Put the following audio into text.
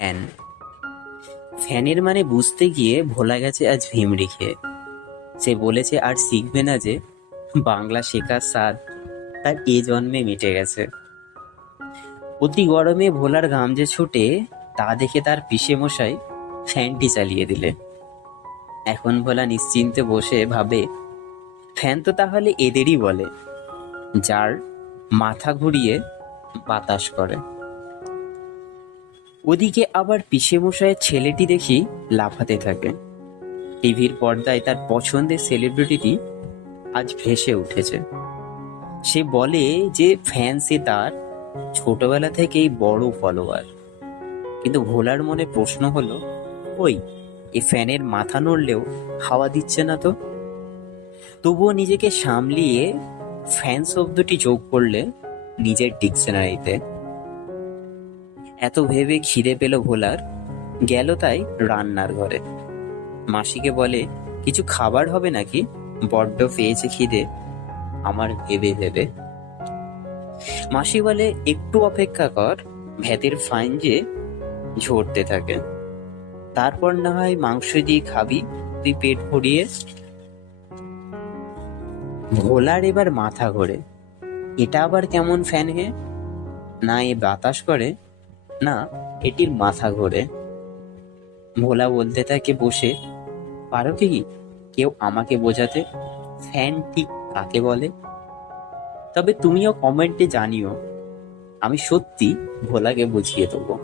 Fan. ফ্যানের মানে বুঝতে গিয়ে ভোলা গেছে আজ ভিমরি খেয়ে। সে বলেছে আর শিখবে না যে বাংলা শেখার স্বাদ তার এ জন্মে মিটে গেছে। অতি গরমে ভোলার ঘাম যে ছুটে তা দেখে তার পিসে মশাই ফ্যানটি চালিয়ে দিলে। এখন ভোলা নিশ্চিন্তে বসে ভাবে, ফ্যান তো তাহলে এদেরই বলে, যার মাথা ঘুরিয়ে বাতাস করে। ওদিকে আবার পিসে মশাইয়ের ছেলেটি দেখি লাফাতে থাকে। টিভির পর্দায় তার পছন্দের সেলিব্রিটিটি আজ ভেসে উঠেছে। সে বলে যে ফ্যান সে তার ছোটবেলা থেকেই বড় ফলোয়ার। কিন্তু ভোলার মনে প্রশ্ন হলো, ওই এ ফ্যানের মাথা নড়লেও হাওয়া দিচ্ছে না তো। তবুও নিজেকে সামলিয়ে ফ্যান শব্দটি যোগ করলে নিজের ডিকশনারিতে। এত ভেবে খিদে পেল ভোলার, গেল তাই রান্নার ঘরে। মাসিকে বলে, কিছু খাবার হবে নাকি? বড্ড পেয়েছে খিদে আমার ভেবে ভেবে। মাসি বলে, একটু অপেক্ষা কর, ভেতের ফাইন যে ঝরতে থাকে, তারপর না হয় মাংস দিয়ে খাবি তুই পেট ভরিয়ে। ভোলার এবার মাথা ঘোরে, এটা আবার কেমন ফ্যান হে? না এ বাতাস করে, না এটির মাথা ঘোরে। ভোলা বলতে থাকে বসে, পারো কি কেউ আমাকে বোঝাতে ফ্যান ঠিক কাকে বলে? তবে তুমিও কমেন্টে জানিও, আমি সত্যি ভোলাকে বুঝিয়ে দেবো।